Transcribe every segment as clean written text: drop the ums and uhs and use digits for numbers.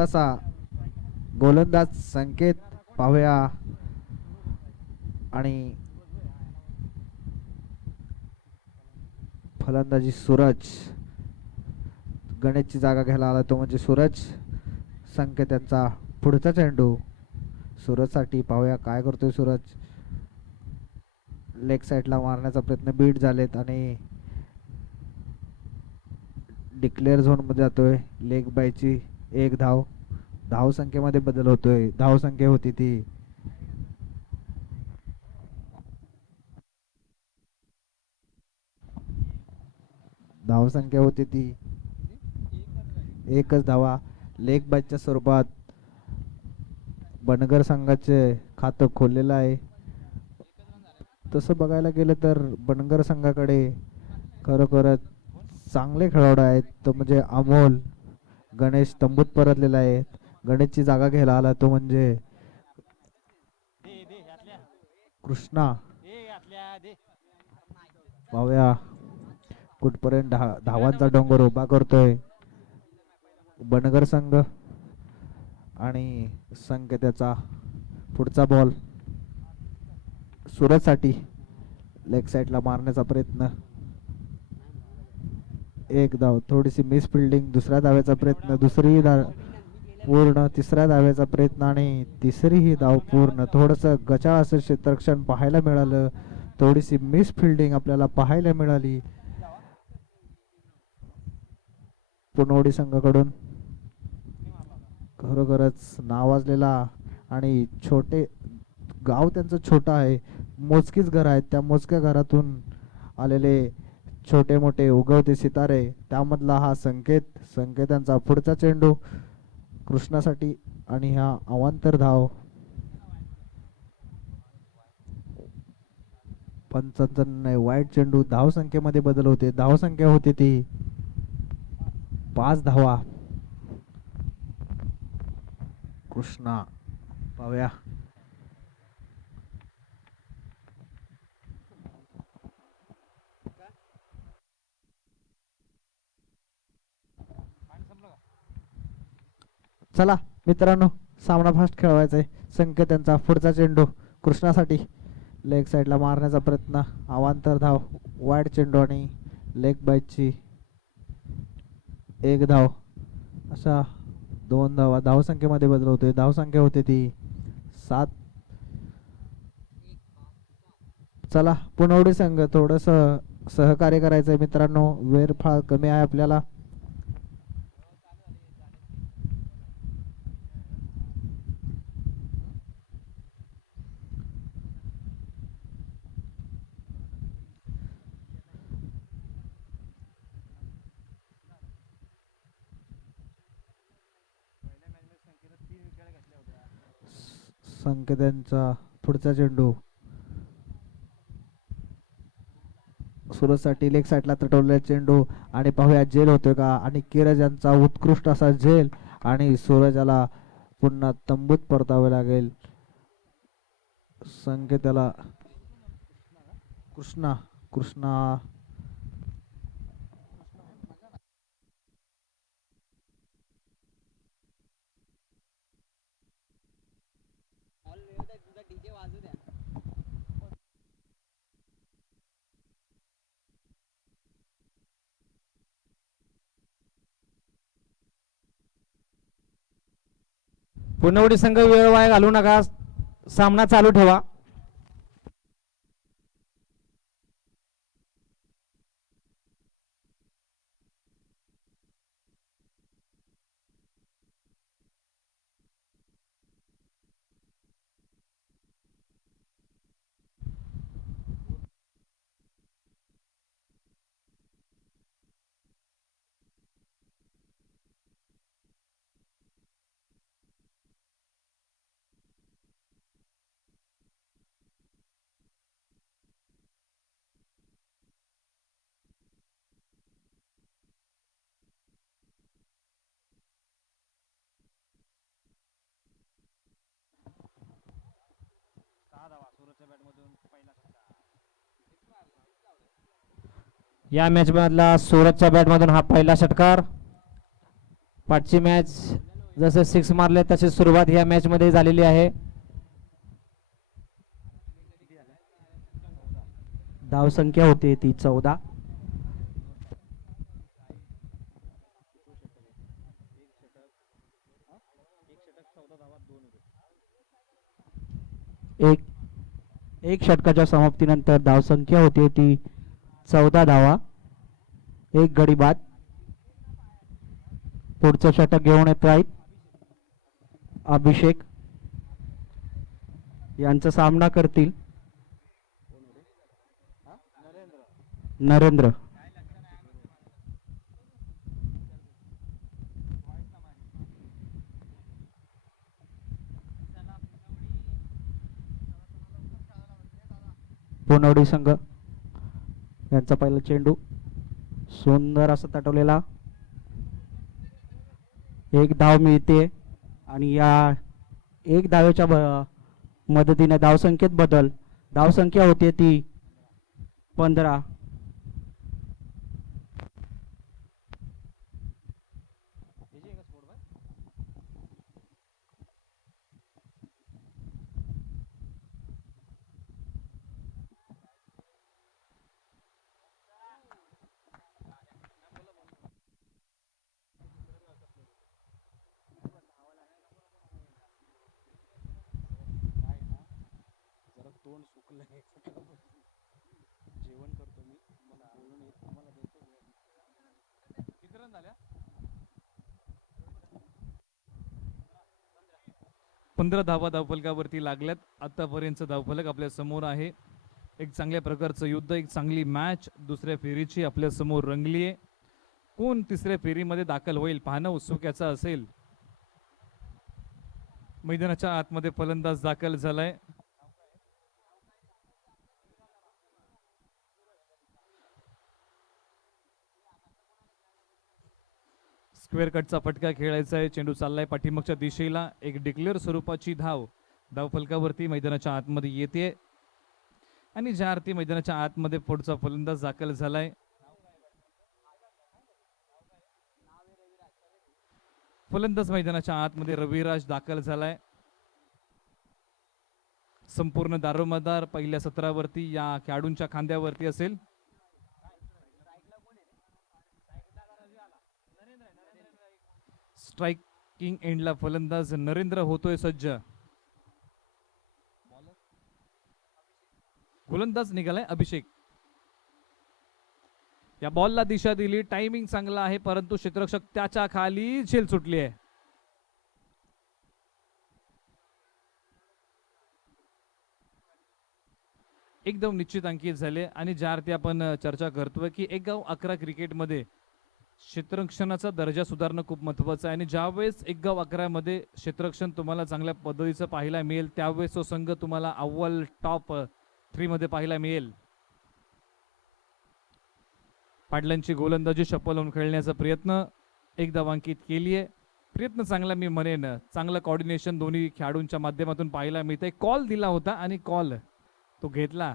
छोटासा गोलंदाज संकेत पाहूया आणि फलंदाजी सूरज. गणेशची जागा घ्यायला आला तो म्हणजे सूरज. संकेत यांचा पुढचा चेंडू सूरजसाठी. पाहूया काय करतोय सूरज. लेग साईडला मारण्याचा प्रयत्न बीट झालेत आणि डिक्लेअर झोन मध्ये जातोय. लेग बायची एक धाव. धाव संख्येमध्ये बदल होतोय. धाव संख्या होती ती एकच धावा. लेग बायच्या स्वरूपात बनगर संघाचे खातं खोललेलं आहे. तसं बघायला गेलं तर बनगर संघाकडे खरोखरच चांगले खेळाडू आहेत. तो म्हणजे अमोल. गणेश तंबूत परतलेला आहे. गणेशची जागा घ्यायला आला तो म्हणजे कृष्णा. पाहूया कुठपर्यंत धावांचा डोंगर उभा करतोय बनगर संघ. आणि संघ त्याचा पुढचा बॉल सूरजसाठी. लेग साईडला मारण्याचा प्रयत्न. एक धाव. थोडीशी मिस फिल्डिंग. दुसऱ्या धावेचा प्रयत्न. दुसरी पूर्ण. तिसऱ्या धावेचा प्रयत्न आणि तिसरी ही धाव पूर्ण. थोडंसं गचाळ असं क्षेत्ररक्षण पाहायला मिळालं. थोडीशी मिस फिल्डिंग आपल्याला पाहायला मिळाली पुनवडी संघाकडून. खरोखरच नावाजलेला आणि छोटे गाव त्यांचं छोटं आहे. मोजकीच घर आहेत. त्या मोजक्या घरातून आलेले छोटे मोठे उगवते सितारे. त्यामधला हा संकेतांचा पुढचा चेंडू कृष्णासाठी आणि हा अवांतर धाव. पंचांचा वाईट चेंडू. धाव संख्येमध्ये बदल होते. धाव संख्या होती ती 5 धावा. कृष्णा. पाहूया चला मित्रांनो सामना फास्ट खेळवायचा आहे. संकेत यांचा पुढचा चेंडू कृष्णासाठी. लेग साईडला मारण्याचा प्रयत्न. अवांतर धाव. वाईट चेंडू आणि लेग बाईटची एक धाव. अशा 2 धावा. धाव संख्येमध्ये बदल होतोय. धाव संख्या होते ती 7. चला पुनवडी संघ थोडस सहकार्य करायचंय मित्रांनो. वेळ फार कमी आहे आपल्याला. संकेतांचा पुढचा चेंडू सूरजसाठी. लेग साईडला तटवलेला चेंडू आणि पाहूया झेल होतोय का. आणि किरज यांचा उत्कृष्ट असा झेल आणि सूरजाला पुन्हा तंबूत परतावे लागेल. संकेताला कृष्णा. पुनवडी संघ वेळ वाया घालू नका. सामना चालू ठेवा. या मॅच मधला सूरजच्या बॅट मधून हा पहिला षटकार. पाठची मॅच जसे सिक्स मारले तशी सुरुवात या मॅच मध्ये झालेली आहे. धावसंख्या होती ती 14. एक एक षटकाच्या समाप्तीनंतर धावसंख्या होती ती 14 धावा. एक गडी बाद. पुढचं षटक घेऊन येत आहेत अभिषेक. यांचा सामना करतील नरेंद्र. पुनवडी संघ यांचा पहिला चेंडू सुंदर असा तटवलेला. एक धाव मिळते आणि या एक धावेच्या मदतीने धावसंख्येत बदल. धावसंख्या होते ती 15. जेवण करतो मी, मला बोलून येत आम्हाला द्यायचं वेळ. किती रन झाल्या? 15 धावा धावफलकावरती लागल्यात. आतापर्यंत धावफलक आपल्या समोर आहे. एक चांगल्या प्रकारचं युद्ध, एक चांगली मॅच दुसऱ्या फेरीची आपल्या समोर रंगली आहे. कोण तिसऱ्या फेरीमध्ये दाखल होईल पाहणं उत्सुक्याचं असेल. मैदानाच्या आतमध्ये फलंदाज दाखल झालाय. स्क्वेअर कटचा फटका खेळायचा आहे. चेंडू चाललाय पाठीमागच्या दिशेला. एक डिक्लेअर स्वरूपाची धाव धावफलकावरती मैदानाच्या आतमध्ये येते आणि ज्या अर्थी मैदानाच्या आतमध्ये पुढचा फलंदाज दाखल झालाय. फलंदाज मैदानाच्या आतमध्ये रविराज दाखल झालाय. संपूर्ण दारोमदार पहिल्या सत्रावरती या खेळाडूंच्या खांद्यावरती असेल. स्ट्राइकिंग एंडला फलंदाज नरेंद्र होतोय सज्ज. गोलंदाज निघालाय अभिषेक. या बॉलला दिशा दिली. टायमिंग चांगला आहे परंतु क्षेत्ररक्षक त्याच्या खाली झेल सुटली आहे. एकदम निश्चित अंकित झाले आणि ज्या अर्थी आपण चर्चा करतोय की 1 गाव 11 क्रिकेटमध्ये क्षेत्ररक्षणाचा दर्जा सुधारणं खूप महत्वाचं आहे. आणि ज्यावेळेस 1 गाव 11 मध्ये क्षेत्ररक्षण तुम्हाला चांगल्या पद्धतीचं पाहायला मिळेल त्यावेळेस तो संघ तुम्हाला अव्वल टॉप 3 मध्ये पाहायला मिळेल. पाडलांची गोलंदाजी शपल होऊन खेळण्याचा प्रयत्न, 1 धाव अंकित केली आहे. प्रयत्न चांगला मी म्हणेन. चांगलं कॉर्डिनेशन दोन्ही खेळाडूंच्या माध्यमातून पाहायला मिळतंय. कॉल दिला होता आणि कॉल तो घेतला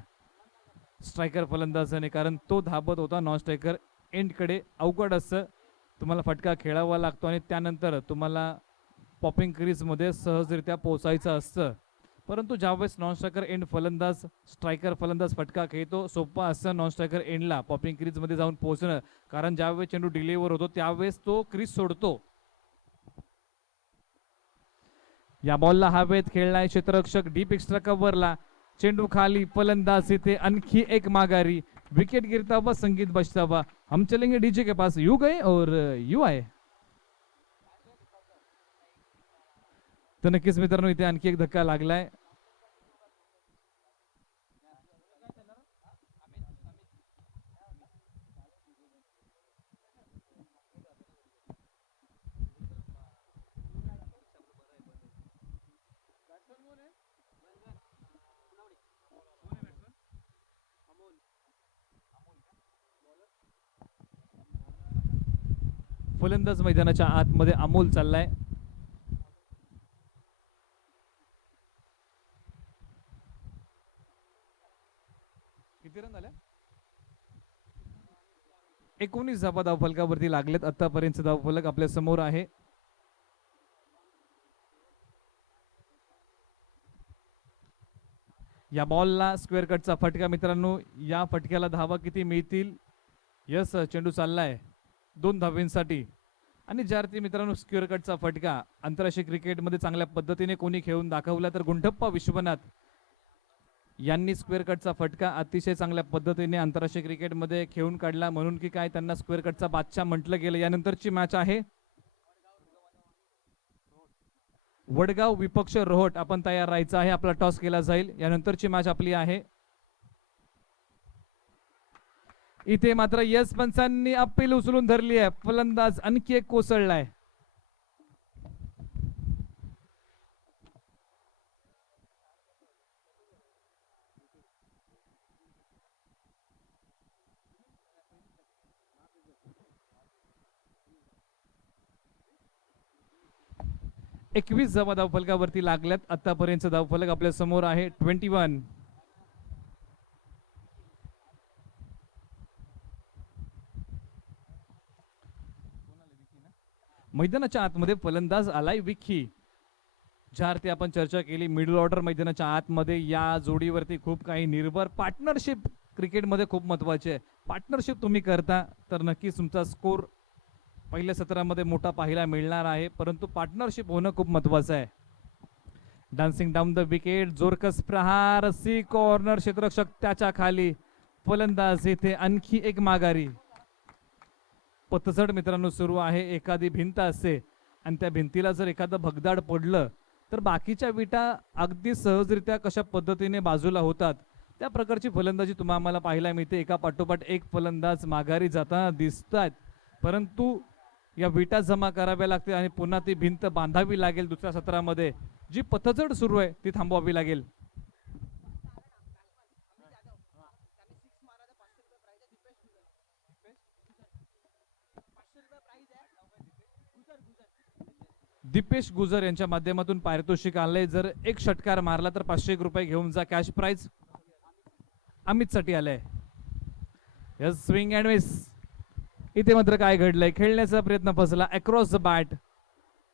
स्ट्रायकर फलंदाजाने, कारण तो धाबत होता नॉन स्ट्रायकर एंडकडे. अवघड असं तुम्हाला फटका खेळावा लागतो आणि त्यानंतर तुम्हाला पॉपिंग क्रीजमध्ये सहजरित्या पोहोचायचं असतं. परंतु ज्यावेळेस नॉन स्ट्रायकर एंड फलंदाज स्ट्रायकर फलंदाज फटका खेळतो सोपं असं नॉन स्ट्रायकर एंडला पॉपिंग क्रीजमध्ये जाऊन पोहोचणं, कारण ज्यावेळेस चेंडू डिलेवर होतो त्यावेळेस तो क्रीज सोडतो. या बॉलला हवेत खेळलाय क्षेत्ररक्षक डीप एक्स्ट्रा कव्हरला. चेंडू खाली, फलंदाज इथे आणखी एक माघारी. विकेट गिरता हुआ संगीत बजता हुआ. हम चलेंगे डीजे के पास. यू गए और यू आए. तर नक्कीच मित्रांनो इथे आणखी एक धक्का लागलाय. फलंदाज मैदानाच्या आतमध्ये अमोल चाललाय. किती रन झाले? 19 धावा धावफलकावरती लागलेत. आतापर्यंत धावफलक आपल्या समोर आहे. या बॉलला स्क्वेअर कटचा फटका मित्रांनो. या फटक्याला धावा किती मिळतील? यस, चेंडू चाललाय 2 धावांसाठी. आणि ज्यार्थी मित्रांनो स्क्वेअर कटचा फटका आंतरराष्ट्रीय क्रिकेटमध्ये चांगल्या पद्धतीने कोणी खेळून दाखवला तर गुंठप्पा विश्वनाथ यांनी स्क्वेअर कटचा फटका अतिशय चांगल्या पद्धतीने आंतरराष्ट्रीय क्रिकेटमध्ये खेळून काढला, म्हणून की काय त्यांना स्क्वेअर कटचा बादशाह म्हटलं गेलं. यानंतरची मॅच आहे वडगाव विपक्ष रोहट. आपण तयार राहायचं आहे, आपला टॉस केला जाईल. यानंतरची मॅच आपली आहे. इथे मात्र यस पंचांनी अपील उचलून धरली आहे. फलंदाज आणखी एक कोसळलाय. एकवीस धावा धावफलकावरती लागल्यात. आतापर्यंत धावफलक आपल्या समोर आहे 21. मैदानाच्या आतमध्ये फलंदाज आलाय विखी. ज्या अर्थी आपण चर्चा केली मिडल ऑर्डर मैदानाच्या आतमध्ये या जोडीवरती खूप काही निर्भर. पार्टनरशिप क्रिकेटमध्ये खूप महत्वाची आहे. पार्टनरशिप तुम्ही करता तर नक्कीच तुमचा स्कोर पहिल्या सत्रामध्ये मोठा पाहायला मिळणार आहे, परंतु पार्टनरशिप होणं खूप महत्वाचं आहे. डान्सिंग डाऊन द विकेट, जोरकस प्रहार, सी कॉर्नर, क्षेत्ररक्षक त्याच्या खाली. फलंदाज इथे आणखी एक माघारी. पतझड मित्रांनो सुरू आहे. एखादी भिंत असते आणि त्या भिंतीला जर एखादं भगदाड पडलं तर बाकीच्या विटा अगदी सहजरित्या कशा पद्धतीने बाजूला होतात, त्या प्रकारची फलंदाजी तुम्हाला आम्हाला पाहायला मिळते. एका पाठोपाठ एक फलंदाज माघारी जाताना दिसतात, परंतु या विटा जमा कराव्या लागतील आणि पुन्हा ती भिंत बांधावी लागेल. दुसऱ्या सत्रामध्ये जी पतझड सुरू आहे ती थांबवावी लागेल. दीपेश गुजर यांच्या माध्यमातून पारितोषिक आलंय. जर एक षटकार मारला तर 500 रुपये घेऊन जा. कॅश प्राइज अमित साठी आलंय. Yes, swing and miss. इथे मात्र काय घडलंय? खेळण्याचा प्रयत्न फसला. Across the bat.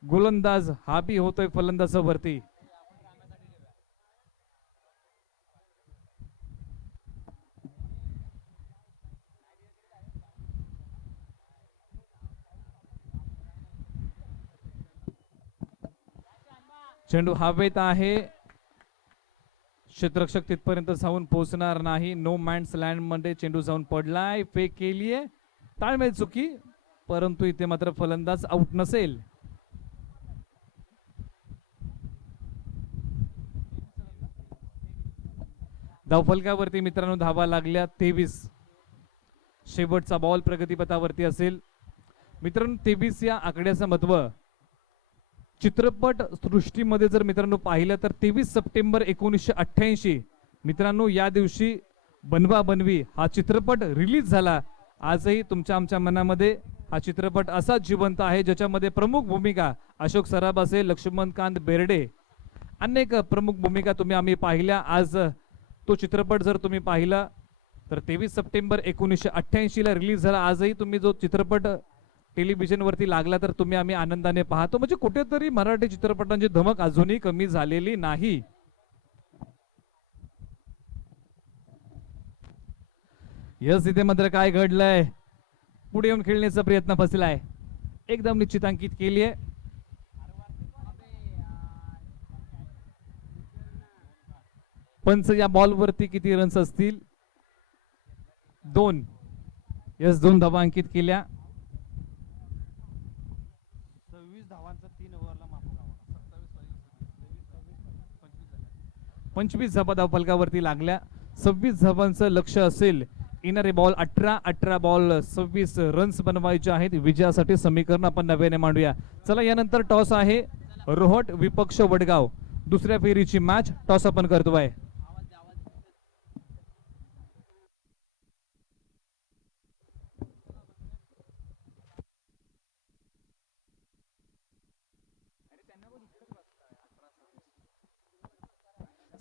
गोलंदाज हाबी होतोय फलंदाजावरती. चेंडू हवेत आहे. क्षेत्ररक्षक तिथपर्यंत जाऊन पोहोचणार नाही. नो मॅन्स लँड मध्ये चेंडू जाऊन पडलाय. फेक केलीये, ताळमेळ चुकी, परंतु इथे मात्र फलंदाज आउट नसेल. धावफलकावरती मित्रांनो धावा लागल्या 23. शेवटचा बॉल प्रगतीपथावरती असेल. मित्रांनो 23 या आकड्याचं महत्व चित्रपट सृष्टीमध्ये जर मित्रांनो पाहिलं तर 23 सप्टेंबर 1988 मित्रांनो या दिवशी बनवा बनवी हा चित्रपट रिलीज झाला. आजही तुमच्या आमच्या मनामध्ये हा चित्रपट असा जिवंत आहे ज्याच्यामध्ये प्रमुख भूमिका अशोक सराफ असेल, लक्ष्मणकांत बेर्डे, अनेक प्रमुख भूमिका तुम्ही आम्ही पाहिल्या. आज तो चित्रपट जर तुम्ही पाहिला तर 23 सप्टेंबर 1988 ला रिलीज झाला. आजही तुम्ही जो चित्रपट टेलिव्हिजन वरती लागला तर तुम्ही आम्ही आनंदाने पाहतो. म्हणजे कुठेतरी मराठी चित्रपटांची धमक अजूनही कमी झालेली नाही. यस, इथे मात्र काय घडलंय? पुढे येऊन खेळण्याचा प्रयत्न फसलाय. एकदम निश्चितांकित केली आहे. पंच या बॉल वरती किती रन्स असतील? 2. यस, 2 धावा अंकित केल्या. 25 धावा धावफलकावरती लागल्या. 26 धावांचं लक्ष असेल. येणारे बॉल 18 बॉल 26 रन्स बनवायचे आहेत. विजयासाठी समीकरण आपण नव्याने मांडूया. चला, यानंतर टॉस आहे रोहट विपक्ष वडगाव. दुसऱ्या फेरीची मॅच टॉस आपण करतोय.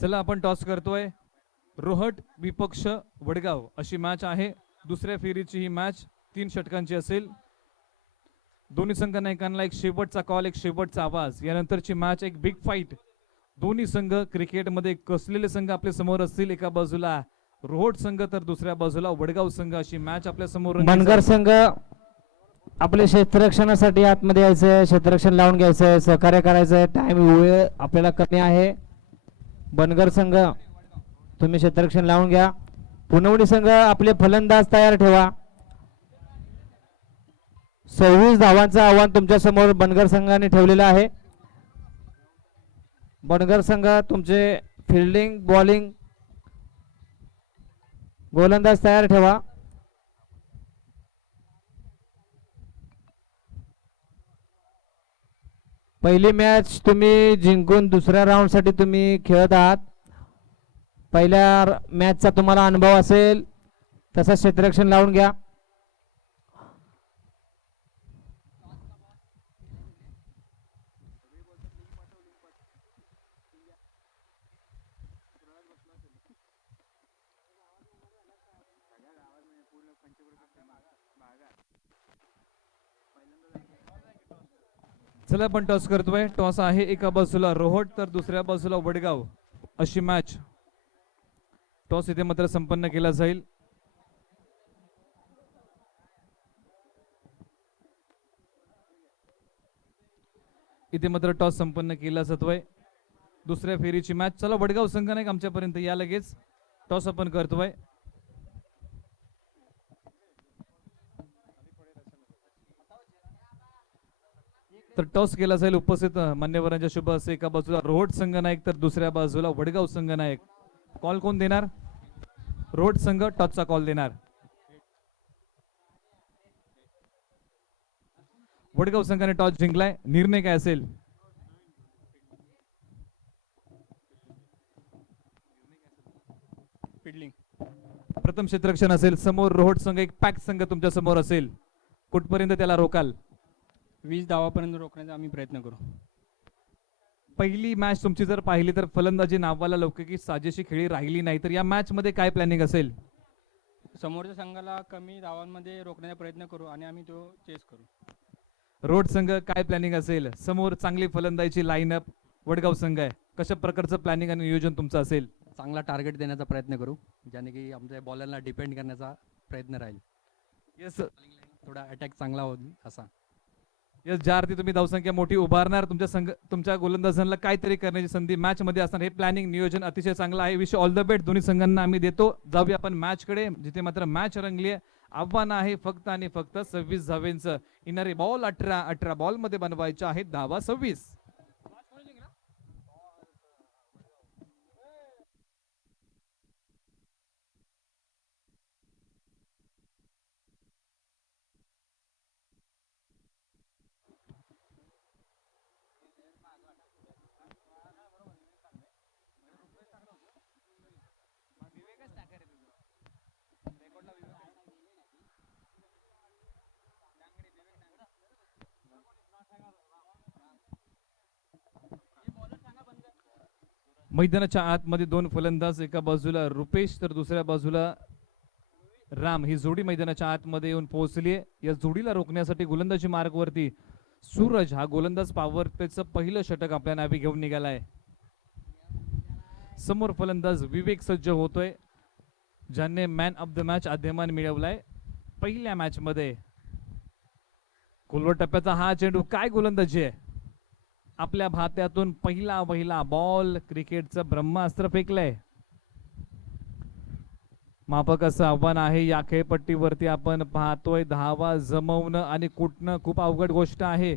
चला, आपण टॉस करतोय. रोहट विपक्ष वडगाव अशी मॅच आहे. दुसऱ्या फेरीची ही मॅच 3 षटकांची असेल. दोन्ही संघ नायकांना एक शेवटचा कॉल, एक शेवटचा आवाज. यानंतरची मॅच एक बिग फाईट. दोन्ही संघ क्रिकेटमध्ये कसलेले संघ आपल्या समोर असतील. एका बाजूला रोहट संघ तर दुसऱ्या बाजूला वडगाव संघ. अशी मॅच आपल्या समोर रंगली बनगर जाईल. संघ आपल्या क्षेत्ररक्षणासाठी आतमध्ये यायचंय, क्षेत्ररक्षण लावून घ्यायचंय, सहकार्य करायचंय. टाइम वेळ आपल्याला कमी आहे. बनगर संघ तुम्ही क्षेत्ररक्षण लावून घ्या. पुनवडी संघ आपले फलंदाज तयार ठेवा. 26 धावांचं आव्हान तुमच्या समोर बनगर संघाने ठेवलेलं आहे. बनगर संघ तुमचे फिल्डिंग बॉलिंग गोलंदाज तयार ठेवा. पहिली मॅच तुम्ही जिंकून दुसऱ्या राऊंड साठी तुम्ही खेळत आहात. पहिल्या मॅचचा तुम्हाला अनुभव असेल तसं क्षेत्ररक्षण लावून घ्या. चला आपण टॉस करतोय. टॉस आहे एका बाजूला रोहट तर दुसऱ्या बाजूला वडगाव. अशी मॅच टॉस इथे मात्र संपन्न केला जाईल. इथे मात्र टॉस संपन्न केला जातोय. दुसऱ्या फेरीची मॅच. चला वडगाव संघ नाही आमच्यापर्यंत या लगेच. टॉस आपण करतोय. तर टॉस केला जाईल. उपस्थित मान्यवरांच्या शुभ असे एका बाजूला रोहट संघ नायक तर दुसऱ्या बाजूला वडगाव संघ नायक. कॉल कोण देणार? रोहट संघ टॉसचा कॉल देणार. वडगाव संघाने टॉस जिंकलाय. निर्णय काय असेल? प्रथम क्षेत्ररक्षण असेल. समोर रोहट संघ एक पॅक संघ तुमच्या समोर असेल. कुठपर्यंत त्याला रोकाल? 20 धावापर्यंत रोखण्याचा आम्ही प्रयत्न करू. पहिली मॅच तुमची जर पाहिली तर फलंदाजी नावाला लौकिक साजेशी खेळी राहिली नाही. तर या मॅच मध्ये काय प्लॅनिंग असेल? समोरच्या संघाला कमी धावांमध्ये रोखण्याचा प्रयत्न करू आणि आम्ही तो चेस करू. रोड संघ काय प्लॅनिंग असेल? समोर चांगली फलंदाजीची लाईनअप वडगाव संघ आहे. कशा प्रकारचं प्लॅनिंग आणि नियोजन तुमचं असेल? चांगला टार्गेट देण्याचा प्रयत्न करू ज्याने की आमच्या बॉलरला डिपेंड करण्याचा प्रयत्न राहील. येस थोडा अटॅक चांगला होईल असा. येस ज्या अर्थी तुम्ही धावसंख्या मोठी उभारणार तुमच्या संघ तुमच्या गोलंदाजांना काहीतरी करण्याची संधी मॅच मध्ये असणार. हे प्लॅनिंग नियोजन अतिशय चांगलं आहे. विश ऑल द बेस्ट दोन्ही संघांना आम्ही देतो. जाऊया आपण मॅच कडे जिथे मात्र मॅच रंगली आहे. आव्हान आहे फक्त आणि फक्त 26 धावेंचं. येणारे बॉल 18 बॉल मध्ये बनवायचे आहेत धावा 26. मैदानाच्या आतमध्ये दोन फलंदाज. एका बाजूला रुपेश तर दुसऱ्या बाजूला राम. ही जोडी मैदानाच्या आतमध्ये येऊन पोहोचली आहे. या जोडीला रोखण्यासाठी गोलंदाजी मार्गवरती सूरज हा गोलंदाज पॉवर प्लेचं पहिलं षटक आपल्या नावे घेऊन निघालाय. समोर फलंदाज विवेक सज्ज होतोय ज्याने मॅन ऑफ द मॅच आद्यमान मिळवलाय पहिल्या मॅच मध्ये. खोलवर टप्प्याचा हा चेंडू काय गोलंदाजी आहे. आपल्या भात्यातून पहिला बॉल क्रिकेटचं ब्रह्मास्त्र फेकलंय. माफक असं आव्हान आहे या खेळपट्टीवरती. आपण पाहतोय धावा जमवणं आणि कुठणं खूप अवघड गोष्ट आहे.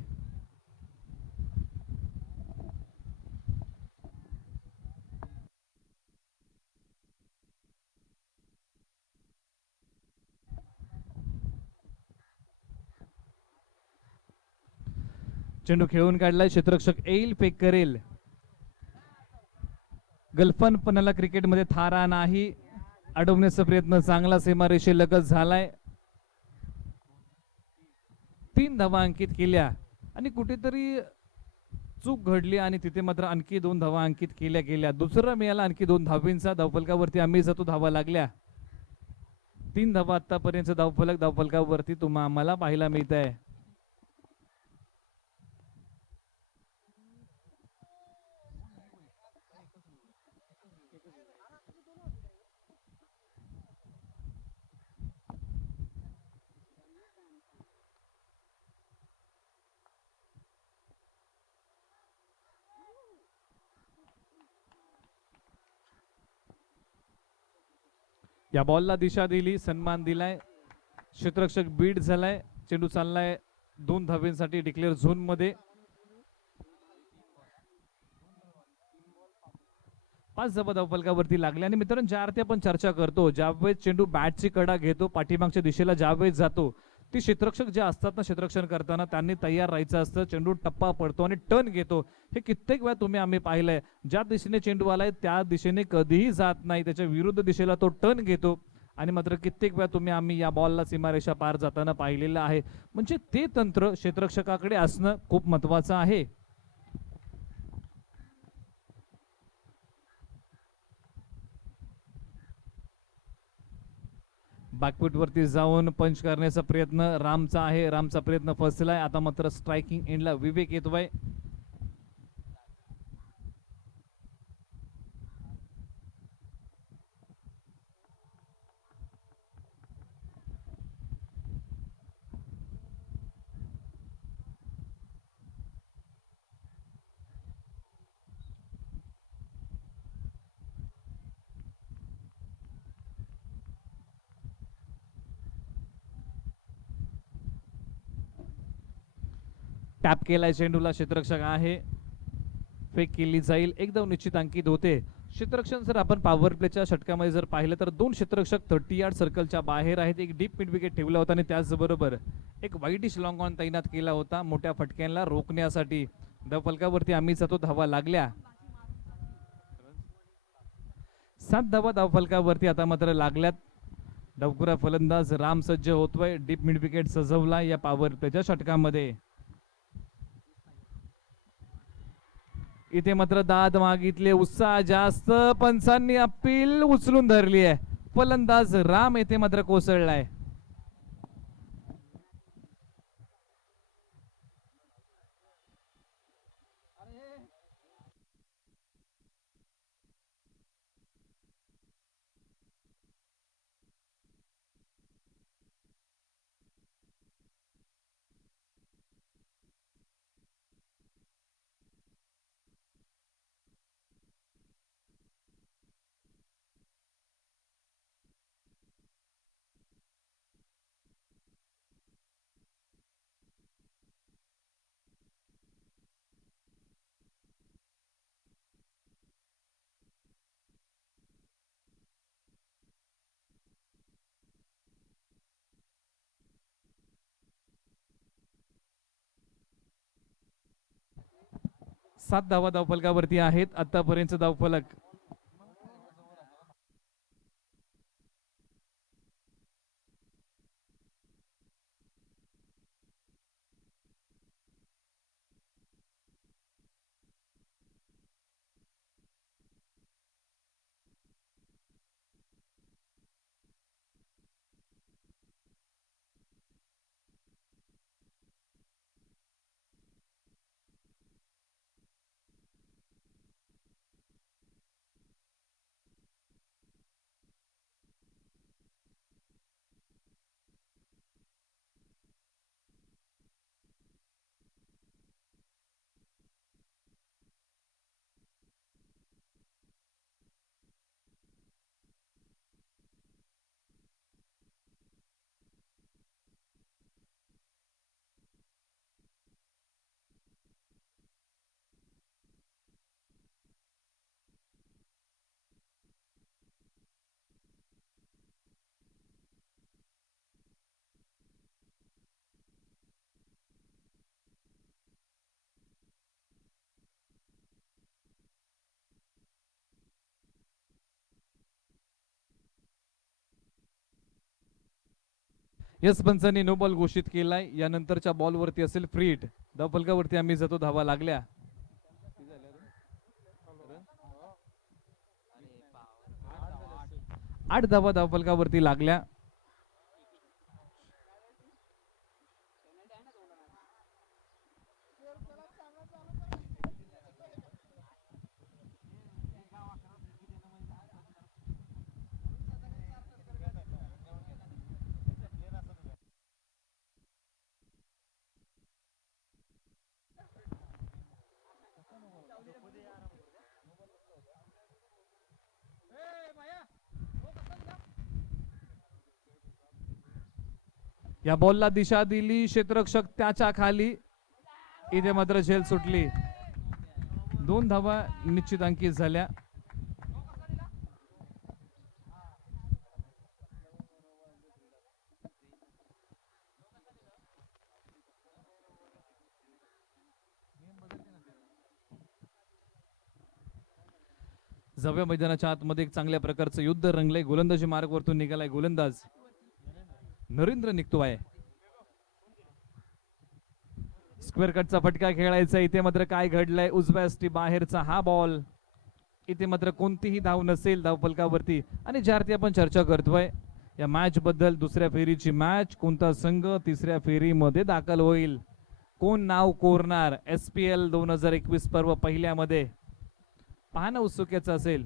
चेंडू खेळून काढलाय. क्षेत्ररक्षक येईल फेक करेल. गल्फनपणाला क्रिकेटमध्ये थारा नाही. अडवण्याचा प्रयत्न चांगला सीमारेषेलगत झालाय. 3 धावा अंकित केल्या आणि कुठेतरी चूक घडली आणि तिथे मात्र आणखी 2 धावा अंकित केल्या गेल्या. दुसरा मिळाला आणखी 2 धावींचा. धावफलकावरती आम्ही जातो धावा लागल्या. 3 धावा आतापर्यंत धावफलकावरती आम्हाला पाहायला मिळत आहे. या बॉलला दिशा दिली, सन्मान दिलाय, क्षेत्ररक्षक बीट झालाय, चेंडू चाललाय 2 धावेंसाठी डिक्लेअर झोन मध्ये. 5 धावा धावफलकावरती लागले. आणि मित्रांनो, ज्या अर्थी आपण चर्चा करतो, ज्यावेळेस चेंडू बॅटची कडा घेतो, पाठीमागच्या दिशेला ज्यावेळेस जातो, ती क्षेत्ररक्षक जे असतात ना, क्षेत्ररक्षण करताना त्यांनी तयार राहायचं असतं. चेंडू टप्पा पडतो आणि टर्न घेतो. हे कित्येक वेळा तुम्ही आम्ही पाहिलंय. ज्या दिशेने चेंडू आलाय त्या दिशेने कधीही जात नाही, त्याच्या विरुद्ध दिशेला तो टर्न घेतो. आणि मात्र कित्येक वेळा तुम्ही आम्ही या बॉलला सीमारेषा पार जाताना पाहिलेलं आहे. म्हणजे ते तंत्र क्षेत्ररक्षकाकडे असणं खूप महत्वाचं आहे. बॅकफूट वरती जाऊन पंच करण्याचा प्रयत्न रामचा आहे. रामचा प्रयत्न फसलाय. आता मात्र स्ट्रायकिंग एंडला विवेक येतोय. टॅप केलाय चेंडूला, क्षेत्ररक्षक आहे. फेक केली जाईल. एकदम निश्चित अंकित होते. क्षेत्ररक्षण जर आपण पॉवर प्लेच्या षटकामध्ये जर पाहिलं तर 2 क्षेत्ररक्षक 30 यार्ड सर्कलच्या बाहेर आहेत. एक डीप मिड विकेट ठेवला होता आणि त्याचबरोबर एक वाईटिश लॉंग ऑन तैनात केला होता मोठ्या फटक्यांना रोखण्यासाठी. धावफलकावरती आम्ही जातो. धावा लागल्या. 7 धावा धावफलकावरती आता मात्र लागल्यात. डावखुरा फलंदाज राम सज्ज होतोय. डीप मिड विकेट सजवला या पॉवर प्लेच्या षटकामध्ये. इथे मात्र दाद मागितले, उत्साह जास्त. पंचांनी अपील उचलून धरली आहे. फलंदाज राम येथे मात्र कोसळलाय. सात धावा धावफलकावरती आहेत. आतापर्यंत धावफलक यस पंचांनी नो बॉल घोषित केलाय. यानंतरच्या बॉल वरती असेल फ्री हिट. धावफलकावरती आम्ही जातो. धावा लागल्या. 8 धावा धावफलकावरती लागल्या. या बॉलला दिशा दिली, क्षेत्ररक्षक त्याच्या खाली, इथे मात्र झेल सुटली. 2 धावा निश्चित अंकित झाल्या. जव्या मैदानाच्या आतमध्ये एक चांगल्या प्रकारचं युद्ध रंगलंय. गोलंदाजी मार्गवरतून निघालाय गोलंदाज नरेंद्र निघतोय. स्क्वेअर कटचा फटका खेळायचा. इथे मात्र काय घडलंय, उजव्या स्टी बाहेरचा हा बॉल. इथे मात्र कोणतीही धाव नसेल धावफलकावरती. आणि ज्यावरती आपण चर्चा करतोय या मॅच बद्दल, दुसऱ्या फेरीची मॅच, कोणता संघ तिसऱ्या फेरीमध्ये दाखल होईल, कोण नाव कोरणार, SPL 2021 पर्व पहिल्यामध्ये पाहणं उत्सुकेचं असेल.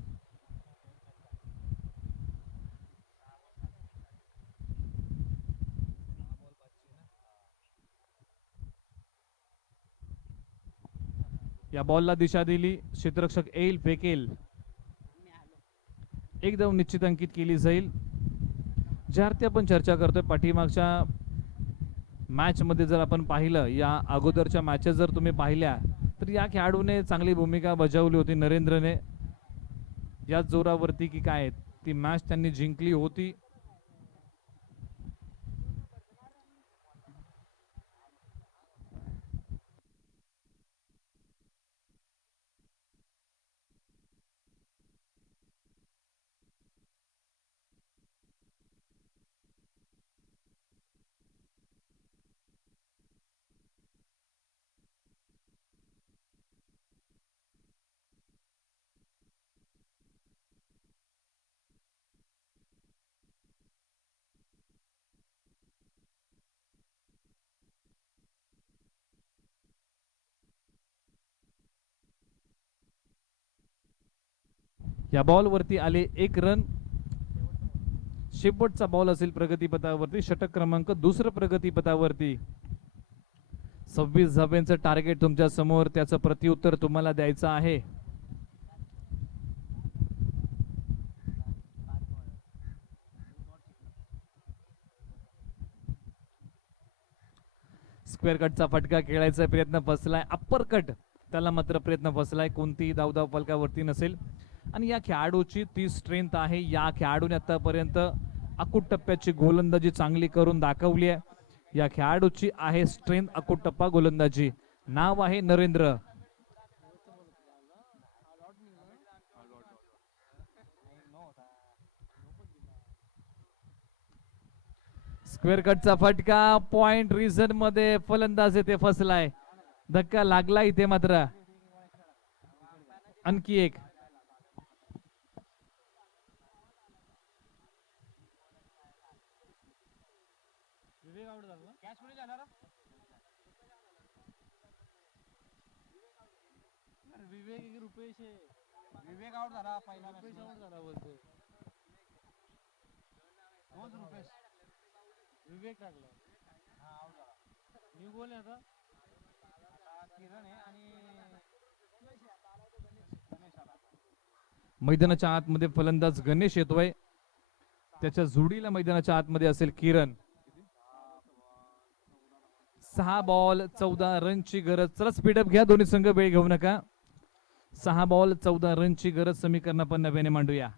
या बॉलला दिशा दिली, क्षेत्ररक्षक येईल, फेकेल. एक धाव निश्चित अंकित केली जाईल. ज्यावरती आपण चर्चा करतोय पाठीमागच्या मॅच मध्ये जर आपण पाहिलं, या अगोदरच्या मॅचेस जर तुम्ही पाहिल्या तर या खेळाडूने चांगली भूमिका बजावली होती नरेंद्रने. याच जोरावरती की काय ती मॅच त्यांनी जिंकली होती. या बॉल वरती आले 1 रन. शेवटचा बॉल असेल प्रगतीपथावरती, षटक क्रमांक 2 प्रगतीपथावरती. 26 धाब्यांचं टार्गेट तुमच्या समोर, त्याचं प्रत्युत्तर तुम्हाला द्यायचं आहे. स्क्वेअर कटचा फटका खेळायचा प्रयत्न फसलाय, अप्पर कट त्याला मात्र प्रयत्न फसलाय. कोणतीही धाव फलकावरती नसेल. आणि या खेळाडूची ती स्ट्रेंथ आहे. या खेळाडूने आतापर्यंत अकुट टप्प्याची गोलंदाजी चांगली करून दाखवली आहे. या खेळाडूची आहे स्ट्रेंथ अकुट टप्पा गोलंदाजी. नाव आहे नरेंद्र. स्क्वेअर कटचा फटका पॉइंट रिझन मध्ये फलंदाज येथे फसलाय. धक्का लागला इथे मात्र. आणखी एक. विवेक आउट झाला पहिला झाला बोलतोय. विवेक टाकला. हा आउट झाला. मी बोल आता किरण आहे आणि गणेश आला. मैदानाच्या आतमध्ये फलंदाज गणेश येतोय. त्याच्या जोडीला मैदानाच्या आतमध्ये असेल किरण. 6 बॉल 14 रनची गरज. चला स्पीडअप घ्या, दोन्ही संघ वेळ घेऊ नका. 6 बॉल 14 रनची गरज समीकरण आपण नव्याने मांडूया.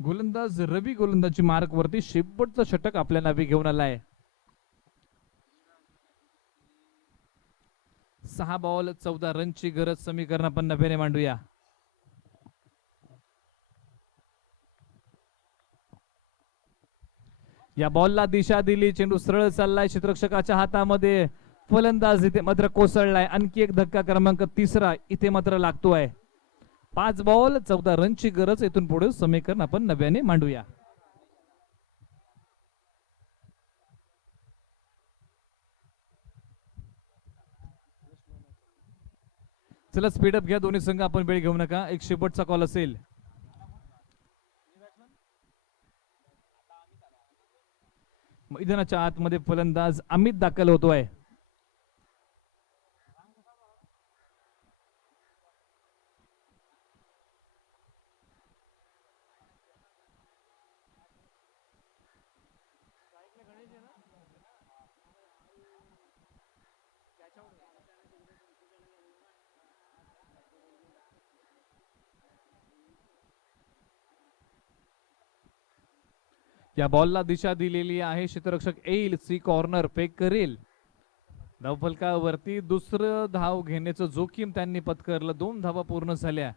गोलंदाज रवी गोलंदाजी मार्क वरती शेवटचं षटक आपल्या नावे घेऊन आलाय. 6 बॉल 14 रनची गरज समीकरण आपण नव्याने मांडूया. या बॉलला दिशा दिली, चेंडू सरळ चाललाय क्षेत्ररक्षकाच्या हातामध्ये. फलंदाज इथे मात्र कोसळलाय. आणखी एक धक्का क्रमांक 3 इथे मात्र लागतोय. 5 बॉल 14 रनची गरज. इथून पुढे समीकरण आपण नव्याने मांडूया. चला स्पीडअप घ्या, दोन्ही संघ आपण वेळ घेऊ नका. एक शेवटचा कॉल असेल. मैदानाच्या आतमध्ये फलंदाज अमित दाखल होतोय. या बॉलला दिशा दिलेली आहे. क्षेत्ररक्षक येईल, सी कॉर्नर फेक करेल. धावफलकावरती दुसरं धाव घेण्याचं जोखीम त्यांनी पत्करलं. 2 धावा पूर्ण झाल्या.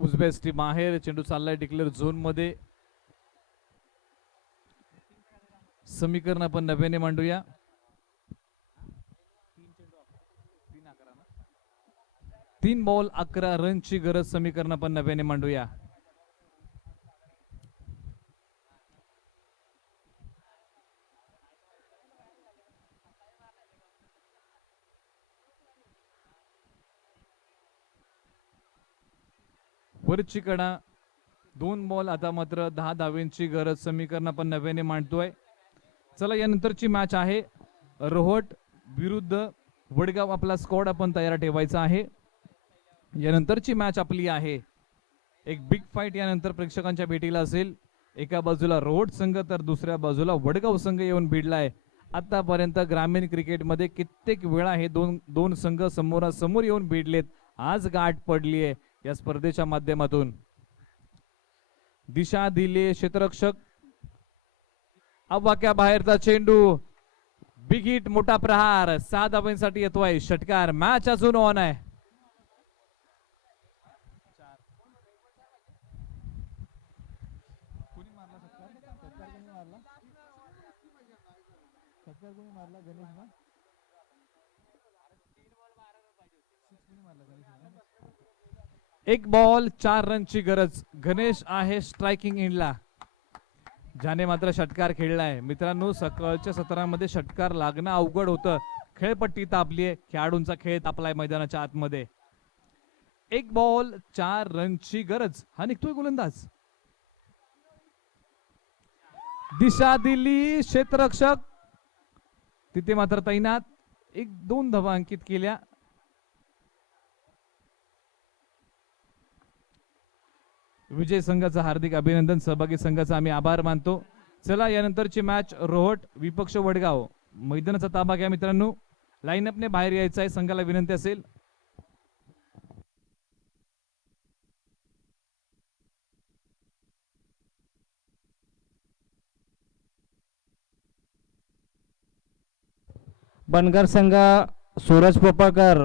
उजबेस टीम बाहेर, चेंडू चाललाय डिक्लेअर झोन मध्ये. समीकरण आपण नव्याने मांडूया. 3 बॉल 11 रनची गरज. समीकरण आपण नव्याने मांडूया. वरची कडा 2 बॉल, आता मात्र 10 धावेंची गरज. समीकरण आपण नव्याने मांडतोय. चला यानंतरची मॅच आहे रोहट विरुद्ध वडगाव. आपला स्क्वॉड आपण तयार ठेवायचा आहे. यानंतरची मॅच आपली आहे एक बिग फाईट. यानंतर प्रेक्षकांच्या भेटीला असेल. एका बाजूला रोहट संघ तर दुसऱ्या बाजूला वडगाव संघ येऊन भिडलाय. आतापर्यंत ग्रामीण क्रिकेटमध्ये कित्येक वेळा हे दोन संघ समोरासमोर येऊन भिडलेत. आज गाठ पडलीये या स्पर्धेच्या माध्यमातून. दिशा दिले क्षेत्ररक्षक. अवाक्या बाहेरचा चेंडू. बिग हिट, मोठा प्रहार. 6 धावांसाठी येतोय षटकार. मॅच अजून ऑन आहे. एक बॉल 4 रनची गरज. गणेश आहे स्ट्रायकिंग एंडला, ज्याने मात्र षटकार खेळलाय. मित्रांनो, सकाळच्या सत्रामध्ये षटकार लागणं अवघड होतं. खेळपट्टी तापली आहे. खेळाडूंचा खेळ तापलाय मैदानाच्या आतमध्ये. एक बॉल 4 रनची गरज. हा निघतोय गोलंदाज. दिशा दिली क्षेत्ररक्षक. तिथे मात्र तैनात. 1-2 धावा अंकित केल्या. विजय संघाचा हार्दिक अभिनंदन. सहभागी संघाचा आम्ही आभार मानतो. चला यानंतरची मॅच रोहट विपक्ष वडगाव. मैदानाचा ताबा घ्या मित्रांनो. लाईनअपने बाहेर यायचं आहे. संघाला विनंती असेल. बनगर संघ सूरज पोपळकर